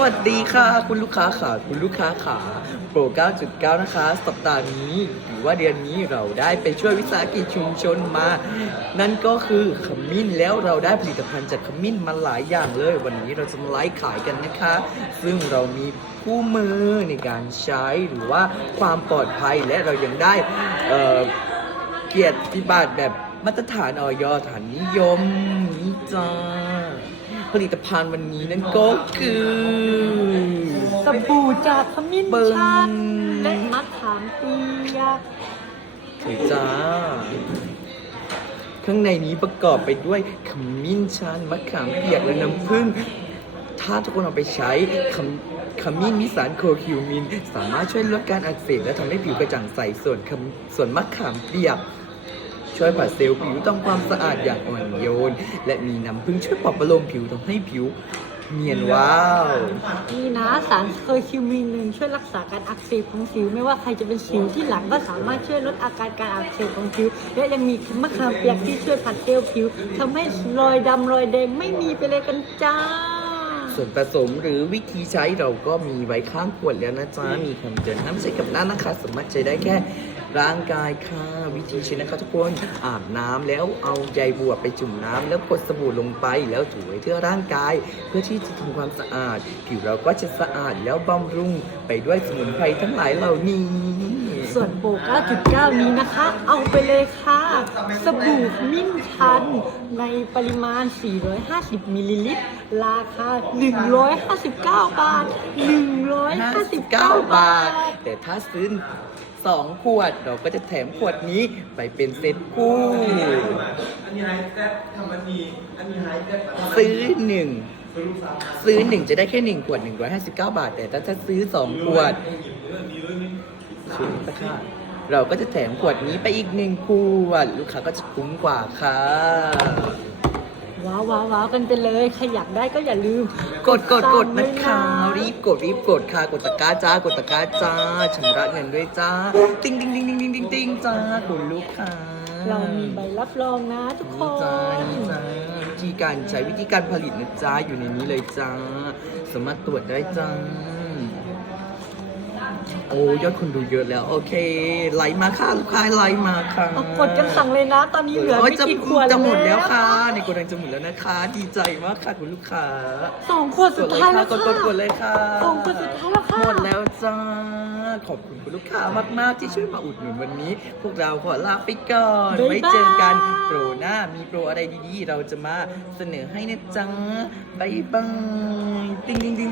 วัสดีค่ะ คุณลูกค้าขาคุณลูกค้าขาโปร 9.9 นะคะ สัปดาห์นี้หรือว่าเดือนนี้เราได้ไปช่วยวิสาหกิจชุมชนมา นั่นก็คือขมิ้นแล้วเราได้ผลิตภัณฑ์จากขมิ้นมาหลายอย่างเลย วันนี้เราจะมาไลฟ์ขายกันนะคะ ซึ่งเรามีคู่มือในการใช้หรือว่าความปลอดภัยและเรายังได้เเกียรติบัตรแบบมาตรฐานออยฐานนิยมนี่จ้า ผลิตภัณฑ์วันนี้นั่นก็คือ สบู่จากขมิ้นเบิ่ง ชันและมะขามเปียกสวยจ้า ข้างในนี้ประกอบไปด้วยขมิ้นชันมะขามเปียกและน้ำผึ้ง ถ้าทุกคนเอาไปใช้ขมขมิ้นมีสารโคคิวมิน สามารถช่วยลดการอักเสบและทำให้ผิวกระจ่างใส ส่วนขมส่วนมะขามเปียก ช่วยผัดเซลล์ผิวทำความสะอาดอย่างอ่อนโยน และมีน้ำผึ้งช่วยปลอบประโลมผิวทำให้ผิวเนียนว้าว นี่นะสารเคอร์คิวมินหนึ่งช่วยรักษาการอักเสบของผิว ไม่ว่าใครจะเป็นสิวที่หลังก็สามารถช่วยลดอาการการอักเสบของผิว และยังมีมะขามเปียกที่ช่วยผัดเซลล์ผิวทำให้รอยดำรอยแดงไม่มีไปเลยกันจ้า ส่วนผสมหรือวิธีใช้เราก็มีไว้ข้างขวดแล้วนะจ๊ะมีคำเตือนน้ำใช้กับหน้านะคะ สามารถใช้ได้แค่ ร่างกายค่ะวิธีใช้นะคะทุกคนอาบน้ำแล้วเอาใยบัวไปจุ่มน้ำแล้วกดสบู่ลงไปแล้วถูไว้ที่ร่างกาย เพื่อที่จะทำความสะอาด ผิวเราก็จะสะอาดแล้วบำรุงไปด้วยสมุนไพรทั้งหลายเหล่านี้ส่วนโปร9.9 นี้นะคะ เอาไปเลยค่ะ สบู่ขมิ้นชัน ในปริมาณ 450 มิลลิลิตร ราคา 159 บาท 159 59บาท แต่ถ้าซื้อ สองขวด เราก็จะแถมขวดนี้ไปเป็นเซตคู่อันนี้ไฮแซ่บธรรมนีอันนี้ไฮแซ่บซื้อหนึ่งซื้อหนึ่งจะได้แค่หนึ่งขวด 159 บาท แต่ถ้าจะซื้อสองขวดชุดตะค่ะเราก็จะแถมขวดนี้ไปอีกหนึ่งขวด ลูกค้าก็จะคุ้มกว่าค่ะ ว้าวว้าวว้าวกันไปเลยใครอยากได้ก็อย่าลืม กดกดกดสั่นะงเลยคะ รีบกดรีบกดค่ะ กดตะกร้าจ้ากดตะกร้าจ้าชำระเงินด้วยจ้า ติ๊งติ๊งติ๊งติ๊งติ๊งติ๊งติ๊งจ้าคุณลูกค้าเรามีใบรับรองนะทุกคนี่จ้านนี่จ้าวิธีการใช้วิธีการผลิตนะจ้าอยู่ในนี้เลยจ้า สามารถตรวจได้จ้า โอ้ยอดคนดูเยอะแล้ว โอเคไลค์มาค่ะลูกค้าไลค์มาค่ะเอากดกันสั่งเลยนะ ตอนนี้เหลือโยไม่จะกี่ขวดจะหมดแล้วค่ะ ในโกดังจะหมดแล้วนะคะ ดีใจมากค่ะคุณลูกค้าสองขวดกสุดดเลยท้ายค่ะแล้วกดกดกดเลยค่ะสองขวดสุดท้ายแล้วค่ะหมดแล้วจ้าขอบคุณคุณลูกค้ามากๆที่ช่วยมาอุดหนุนวันนี้ พวกเราขอลาไปก่อนบ๊ายบายไว้เจอกันโปรหน้ามีโปรอะไรดีๆ เราจะมาเสนอให้นะจ๊ะบ๊ายบายติ๊งติ๊งติ๊ง